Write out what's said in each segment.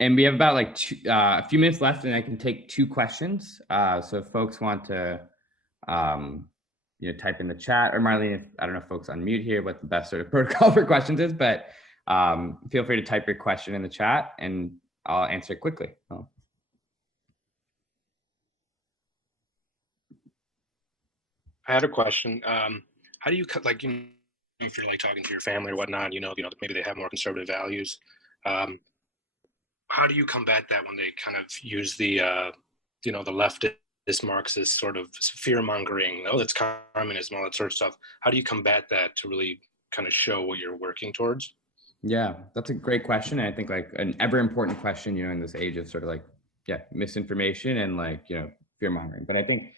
And we have about like a few minutes left, and I can take 2 questions. So if folks want to, um, type in the chat, or Marlene, I don't know if folks unmute here, what the best sort of protocol for questions is, but feel free to type your question in the chat, and I'll answer it quickly. I had a question. How do you like, if you're like talking to your family or whatnot, maybe they have more conservative values. How do you combat that when they kind of use the leftist Marxist sort of fear mongering? Oh, it's communism, all that sort of stuff. How do you combat that to really kind of show what you're working towards? Yeah, that's a great question. And I think like an ever important question, in this age of sort of like, misinformation and like, fear mongering. But I think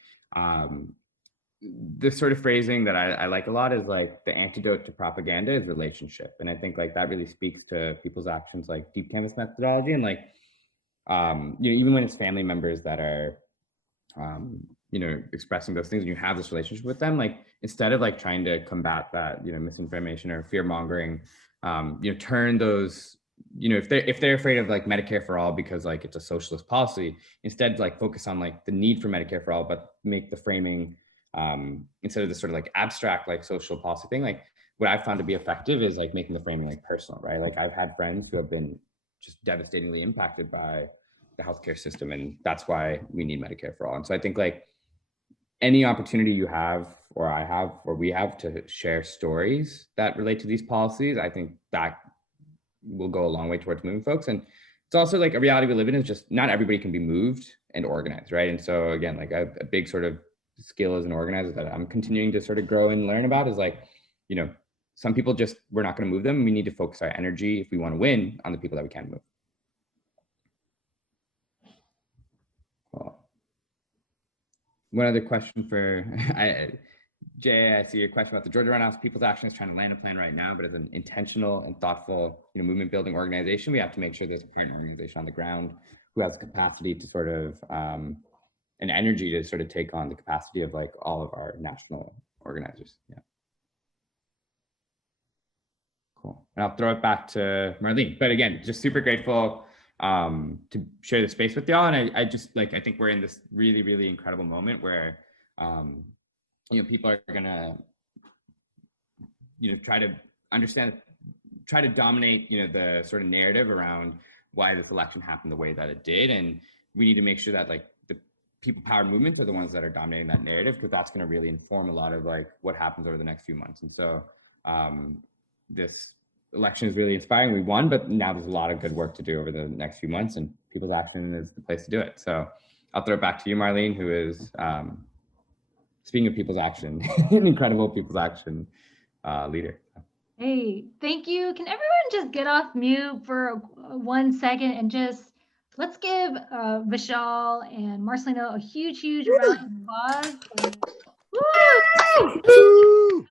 this sort of phrasing that I like a lot is like the antidote to propaganda is relationship. And I think like that really speaks to people's actions, like deep canvas methodology. And like, even when it's family members that are, expressing those things and you have this relationship with them, like instead of like trying to combat that, misinformation or fear mongering, turn those, if they're afraid of like Medicare for all because like it's a socialist policy, instead like focus on like the need for Medicare for all, but make the framing, instead of this sort of like abstract like social policy thing, like what I've found to be effective is like making the framing like personal, right? Like I've had friends who have been just devastatingly impacted by the healthcare system, and that's why we need Medicare for all. And so I think like any opportunity you have, or I have, or we have to share stories that relate to these policies, I think that will go a long way towards moving folks. And it's also like a reality we live in is just not everybody can be moved and organized, right? And so again, like a big sort of skill as an organizer that I'm continuing to sort of grow and learn about is like, some people just, we're not going to move them. We need to focus our energy, if we want to win, on the people that we can move. Cool. One other question for Jay, I see your question about the Georgia runoffs. People's Action is trying to land a plan right now, but as an intentional and thoughtful, movement building organization, we have to make sure there's a partner organization on the ground who has the capacity to sort of, and energy to sort of take on the capacity of like all of our national organizers. Yeah. Cool. And I'll throw it back to Marlene. But again, just super grateful to share the space with y'all. And I just like, I think we're in this really, really incredible moment where, people are gonna, try to understand, try to dominate, the sort of narrative around why this election happened the way that it did. And we need to make sure that like the people powered movements are the ones that are dominating that narrative, because that's going to really inform a lot of like what happens over the next few months. And so this election is really inspiring. We won, but now there's a lot of good work to do over the next few months, and People's Action is the place to do it. So I'll throw it back to you, Marlene, who is, speaking of People's Action, an incredible People's Action leader. Hey, thank you. Can everyone just get off mute for 1 second and just let's give Vishal and Marcelino a huge, huge round of applause. Woo!